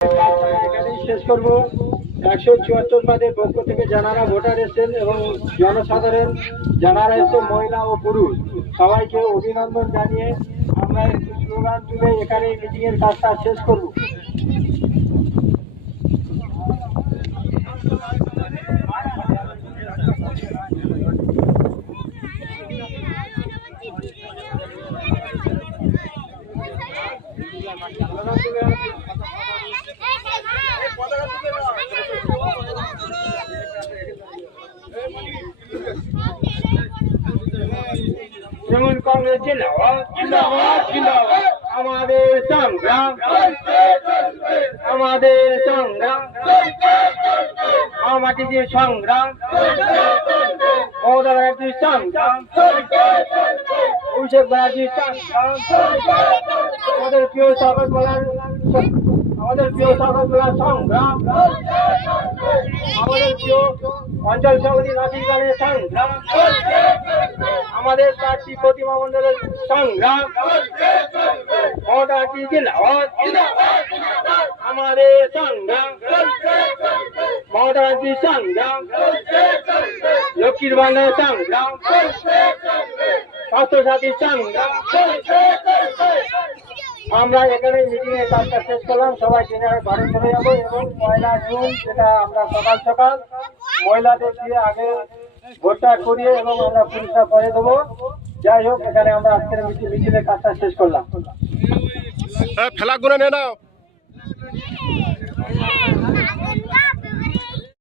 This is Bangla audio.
এখানেই শেষ করবো। 174 পদের পক্ষ থেকে যারা ভোটার এসেছেন এবং জনসাধারণ যারা এসেছে মহিলা ও পুরুষ সবাইকে অভিনন্দন জানিয়ে আমরা একটু স্লোগান তুলে এখানে মিটিং এর কাজটা শেষ করব। যেমন কংগ্রেস জিন্দাবাদ জিন্দাবাদ জিন্দাবাদ, আমাদের সংগ্রাম আমাদের সংগ্রাম মাটির সংগ্রাম মমতা ব্যানার্জির সংগ্রাম অভিষেক ব্যানার্জির সংগ্রাম আমাদের প্রিয় শকতমোলার সংগ্রাম আমাদের প্রিয় অঞ্চল সভাপতি নাসির খানের সংগ্রাম আমাদের প্রার্থী প্রতিমা মন্ডলের সংগ্রাম মমতা ব্যানার্জি জিন্দাবাদ আমাদের সংগ্রাম মমতা ব্যানার্জি সংগ্রাম লক্ষ্মীর ভান্ডারের সংগ্রাম স্বাস্থ্যসাথীর সংগ্রাম। আমরা এখানে মিটিং এর কাজটা শেষ করলাম, সবাই জেনারেল বাড়ি চলে যাবো এবং 1 জুন যেটা আমরা সকাল সকাল মহিলাদের দিয়ে আগে ভোটটা করিয়ে এবং আমরা পুলিশটা করে দেবো। যাই হোক, এখানে আমরা আজকের মিছিলের কাজটা শেষ করলাম। ফেলা গুনে নিয়ে নাও।